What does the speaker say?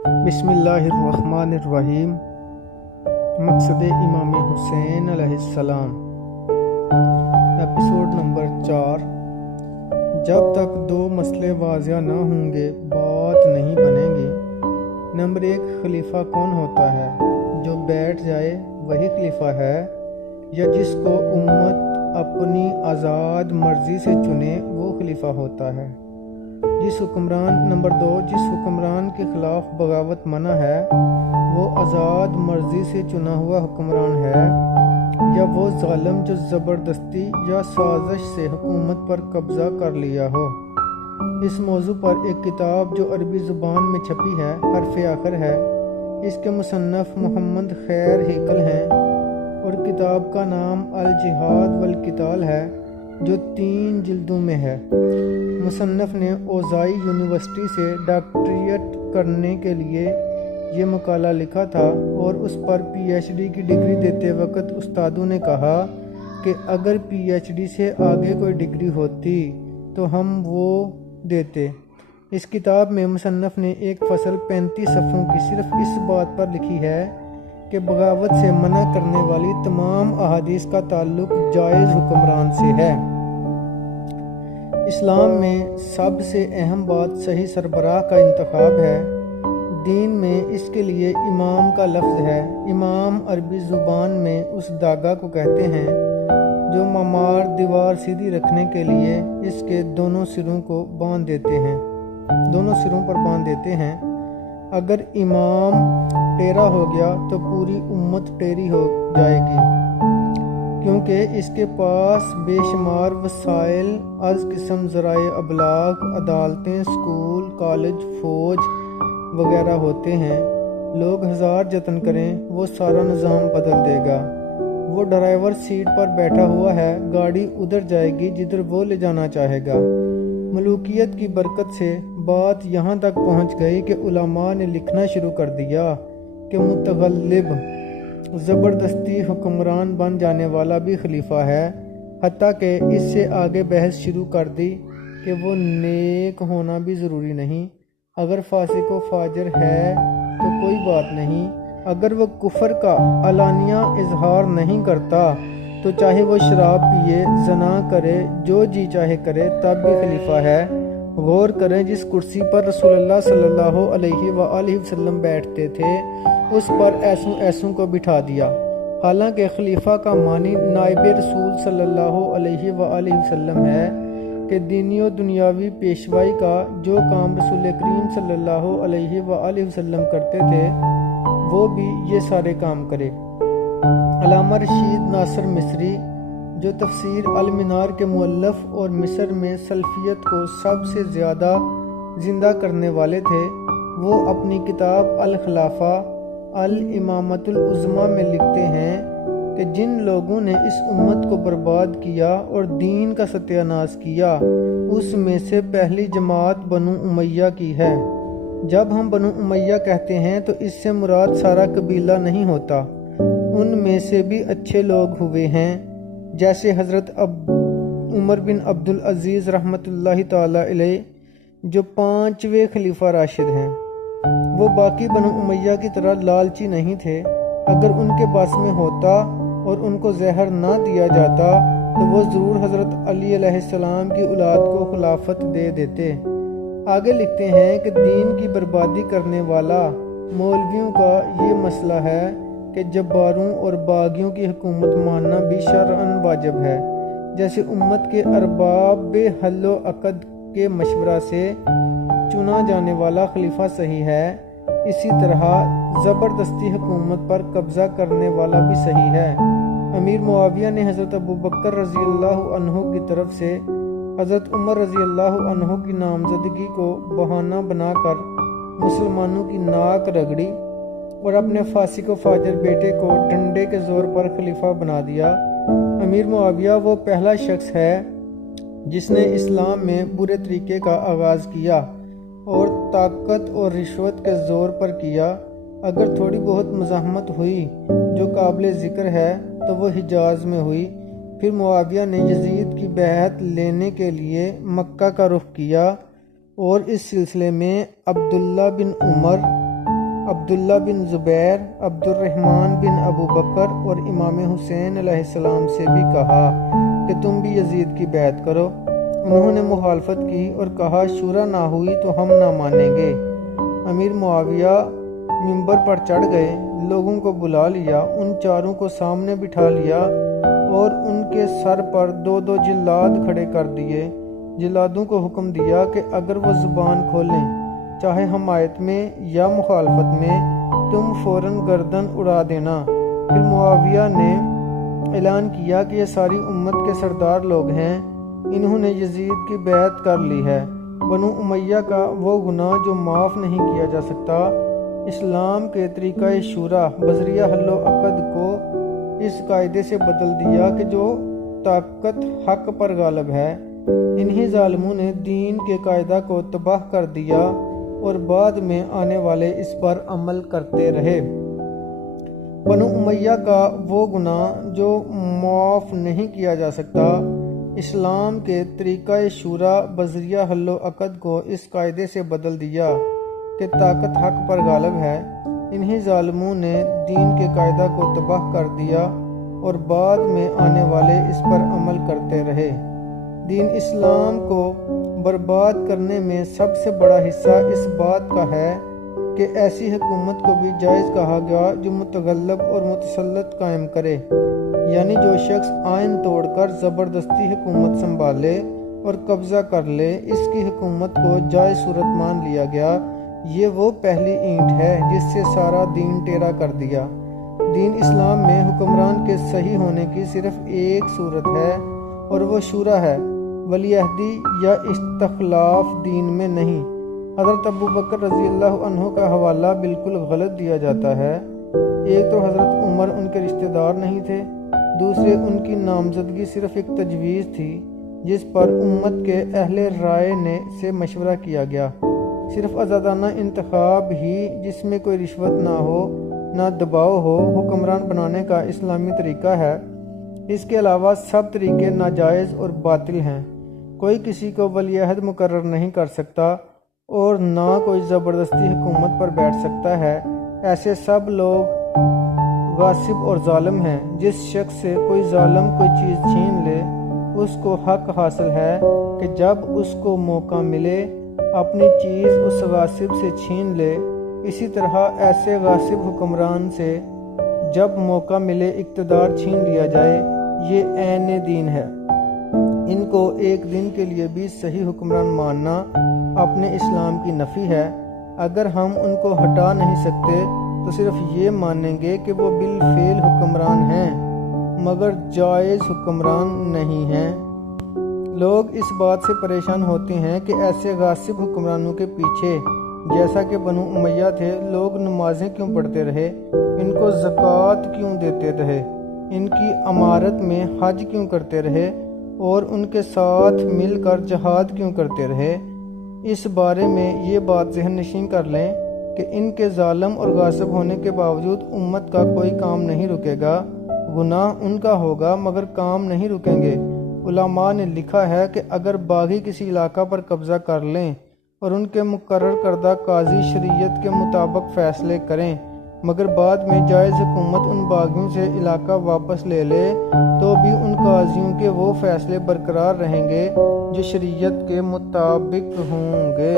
بسم اللہ الرحمن الرحیم۔ مقصد امام حسین علیہ السلام، ایپیسوڈ نمبر 4۔ جب تک دو مسئلے واضح نہ ہوں گے بات نہیں بنے گی۔ نمبر 1، خلیفہ کون ہوتا ہے؟ جو بیٹھ جائے وہی خلیفہ ہے، یا جس کو امت اپنی آزاد مرضی سے چنے وہ خلیفہ ہوتا ہے؟ نمبر 2، جس حکمران کے خلاف بغاوت منع ہے وہ آزاد مرضی سے چنا ہوا حکمران ہے، یا وہ ظالم جو زبردستی یا سازش سے حکومت پر قبضہ کر لیا ہو؟ اس موضوع پر ایک کتاب جو عربی زبان میں چھپی ہے، حرف آخر ہے۔ اس کے مصنف محمد خیر ہیکل ہیں، اور کتاب کا نام الجہاد والقتال ہے، جو 3 جلدوں میں ہے۔ مصنف نے اوزائی یونیورسٹی سے ڈاکٹریٹ کرنے کے لیے یہ مقالہ لکھا تھا، اور اس پر پی ایچ ڈی کی ڈگری دیتے وقت استادوں نے کہا کہ اگر پی ایچ ڈی سے آگے کوئی ڈگری ہوتی تو ہم وہ دیتے۔ اس کتاب میں مصنف نے ایک فصل 35 صفحوں کی صرف اس بات پر لکھی ہے کہ بغاوت سے منع کرنے والی تمام احادیث کا تعلق جائز حکمران سے ہے۔ اسلام میں سب سے اہم بات صحیح سربراہ کا انتخاب ہے۔ دین میں اس کے لیے امام کا لفظ ہے۔ امام عربی زبان میں اس داغا کو کہتے ہیں جو معمار دیوار سیدھی رکھنے کے لیے اس کے دونوں سروں پر باندھ دیتے ہیں۔ اگر امام ٹیڑھا ہو گیا تو پوری امت ٹیڑھی ہو جائے گی، کیونکہ اس کے پاس بے شمار وسائل از قسم ذرائع ابلاغ، عدالتیں، سکول، کالج، فوج وغیرہ ہوتے ہیں۔ لوگ 1000 جتن کریں وہ سارا نظام بدل دے گا۔ وہ ڈرائیور سیٹ پر بیٹھا ہوا ہے، گاڑی ادھر جائے گی جدھر وہ لے جانا چاہے گا۔ ملوکیت کی برکت سے بات یہاں تک پہنچ گئی کہ علماء نے لکھنا شروع کر دیا کہ متغلب زبردستی حکمران بن جانے والا بھی خلیفہ ہے، حتیٰ کہ اس سے آگے بحث شروع کر دی کہ وہ نیک ہونا بھی ضروری نہیں۔ اگر فاسق و فاجر ہے تو کوئی بات نہیں، اگر وہ کفر کا علانیہ اظہار نہیں کرتا تو چاہے وہ شراب پیے، زنا کرے، جو جی چاہے کرے، تب بھی خلیفہ ہے۔ غور کریں، جس کرسی پر رسول اللہ صلی اللہ علیہ وآلہ وسلم بیٹھتے تھے اس پر ایسوں کو بٹھا دیا، حالانکہ خلیفہ کا معنی نائب رسول صلی اللہ علیہ وآلہ وسلم ہے کہ دینی و دنیاوی پیشوائی کا جو کام رسول کریم صلی اللہ علیہ وآلہ وسلم کرتے تھے وہ بھی یہ سارے کام کرے۔ علامہ رشید ناصر مصری، جو تفسیر المنار کے مؤلف اور مصر میں سلفیت کو سب سے زیادہ زندہ کرنے والے تھے، وہ اپنی کتاب الخلافہ الامامۃ العظمیٰ میں لکھتے ہیں کہ جن لوگوں نے اس امت کو برباد کیا اور دین کا ستیہ ناش کیا، اس میں سے پہلی جماعت بنو امیہ کی ہے۔ جب ہم بنو امیہ کہتے ہیں تو اس سے مراد سارا قبیلہ نہیں ہوتا، ان میں سے بھی اچھے لوگ ہوئے ہیں، جیسے حضرت عمر بن عبدالعزیز رحمۃ اللہ تعالی علیہ، جو 5ویں خلیفہ راشد ہیں۔ وہ باقی بنو امیہ کی طرح لالچی نہیں تھے۔ اگر ان کے بس میں ہوتا اور ان کو زہر نہ دیا جاتا تو وہ ضرور حضرت علی علیہ السلام کی اولاد کو خلافت دے دیتے۔ آگے لکھتے ہیں کہ دین کی بربادی کرنے والا مولویوں کا یہ مسئلہ ہے کہ جباروں اور باغیوں کی حکومت ماننا بھی شرعاً واجب ہے۔ جیسے امت کے ارباب بے حل و عقد کے مشورہ سے چنا جانے والا خلیفہ صحیح ہے، اسی طرح زبردستی حکومت پر قبضہ کرنے والا بھی صحیح ہے۔ امیر معاویہ نے حضرت ابوبکر رضی اللہ عنہ کی طرف سے حضرت عمر رضی اللہ عنہ کی نامزدگی کو بہانہ بنا کر مسلمانوں کی ناک رگڑی اور اپنے فاسق و فاجر بیٹے کو ڈنڈے کے زور پر خلیفہ بنا دیا۔ امیر معاویہ وہ پہلا شخص ہے جس نے اسلام میں برے طریقے کا آغاز کیا اور طاقت اور رشوت کے زور پر کیا۔ اگر تھوڑی بہت مزاحمت ہوئی جو قابل ذکر ہے تو وہ حجاز میں ہوئی۔ پھر معاویہ نے یزید کی بیعت لینے کے لیے مکہ کا رخ کیا، اور اس سلسلے میں عبداللہ بن عمر عبداللہ بن زبیر، عبد الرحمن بن ابو بکر اور امام حسین علیہ السلام سے بھی کہا کہ تم بھی یزید کی بیعت کرو۔ انہوں نے مخالفت کی اور کہا شورا نہ ہوئی تو ہم نہ مانیں گے۔ امیر معاویہ منبر پر چڑھ گئے، لوگوں کو بلا لیا، ان چاروں کو سامنے بٹھا لیا اور ان کے سر پر 2 جلاد کھڑے کر دیے۔ جلادوں کو حکم دیا کہ اگر وہ زبان کھولیں چاہے حمایت میں یا مخالفت میں، تم فوراً گردن اڑا دینا۔ پھر معاویہ نے اعلان کیا کہ یہ ساری امت کے سردار لوگ ہیں، انہوں نے یزید کی بیعت کر لی ہے۔ بنو امیہ کا وہ گناہ جو معاف نہیں کیا جا سکتا، اسلام کے طریقہ شورا بذریعہ حل و عقد کو اس قاعدے سے بدل دیا کہ جو طاقت حق پر غالب ہے۔ انہی ظالموں نے دین کے قاعدہ کو تباہ کر دیا اور بعد میں آنے والے اس پر عمل کرتے رہے۔ بنو امیہ کا وہ گناہ جو معاف نہیں کیا جا سکتا، اسلام کے طریقہ شورا بذریعہ حل و عقد کو اس قاعدے سے بدل دیا کہ طاقت حق پر غالب ہے۔ انہی ظالموں نے دین کے قاعدہ کو تباہ کر دیا اور بعد میں آنے والے اس پر عمل کرتے رہے۔ دین اسلام کو برباد کرنے میں سب سے بڑا حصہ اس بات کا ہے کہ ایسی حکومت کو بھی جائز کہا گیا جو متغلب اور متسلط قائم کرے، یعنی جو شخص آئین توڑ کر زبردستی حکومت سنبھالے اور قبضہ کر لے، اس کی حکومت کو جائز صورت مان لیا گیا۔ یہ وہ پہلی اینٹ ہے جس سے سارا دین ٹیڑھا کر دیا۔ دین اسلام میں حکمران کے صحیح ہونے کی صرف ایک صورت ہے اور وہ شورا ہے، ولی عہدی یا استخلاف دین میں نہیں۔ حضرت ابو بکر رضی اللہ عنہ کا حوالہ بالکل غلط دیا جاتا ہے۔ ایک تو حضرت عمر ان کے رشتہ دار نہیں تھے، دوسرے ان کی نامزدگی صرف ایک تجویز تھی جس پر امت کے اہل رائے سے مشورہ کیا گیا۔ صرف آزادانہ انتخاب ہی جس میں کوئی رشوت نہ ہو نہ دباؤ ہو حکمران بنانے کا اسلامی طریقہ ہے۔ اس کے علاوہ سب طریقے ناجائز اور باطل ہیں۔ کوئی کسی کو ولی عہد مقرر نہیں کر سکتا اور نہ کوئی زبردستی حکومت پر بیٹھ سکتا ہے۔ ایسے سب لوگ غاصب اور ظالم ہیں۔ جس شخص سے کوئی ظالم کوئی چیز چھین لے، اس کو حق حاصل ہے کہ جب اس کو موقع ملے اپنی چیز اس غاصب سے چھین لے۔ اسی طرح ایسے غاصب حکمران سے جب موقع ملے اقتدار چھین لیا جائے۔ یہ عین دین ہے۔ ان کو ایک دن کے لیے بھی صحیح حکمران ماننا اپنے اسلام کی نفی ہے۔ اگر ہم ان کو ہٹا نہیں سکتے تو صرف یہ مانیں گے کہ وہ بالفعل حکمران ہیں مگر جائز حکمران نہیں ہیں۔ لوگ اس بات سے پریشان ہوتے ہیں کہ ایسے غاصب حکمرانوں کے پیچھے جیسا کہ بنو امیہ تھے لوگ نمازیں کیوں پڑھتے رہے، ان کو زکوٰۃ کیوں دیتے رہے، ان کی امارت میں حج کیوں کرتے رہے اور ان کے ساتھ مل کر جہاد کیوں کرتے رہے۔ اس بارے میں یہ بات ذہن نشین کر لیں کہ ان کے ظالم اور غاصب ہونے کے باوجود امت کا کوئی کام نہیں رکے گا۔ گناہ ان کا ہوگا مگر کام نہیں رکیں گے۔ علماء نے لکھا ہے کہ اگر باغی کسی علاقہ پر قبضہ کر لیں اور ان کے مقرر کردہ قاضی شریعت کے مطابق فیصلے کریں مگر بعد میں جائز حکومت ان باغیوں سے علاقہ واپس لے لے تو بھی ان قاضیوں کے وہ فیصلے برقرار رہیں گے جو شریعت کے مطابق ہوں گے۔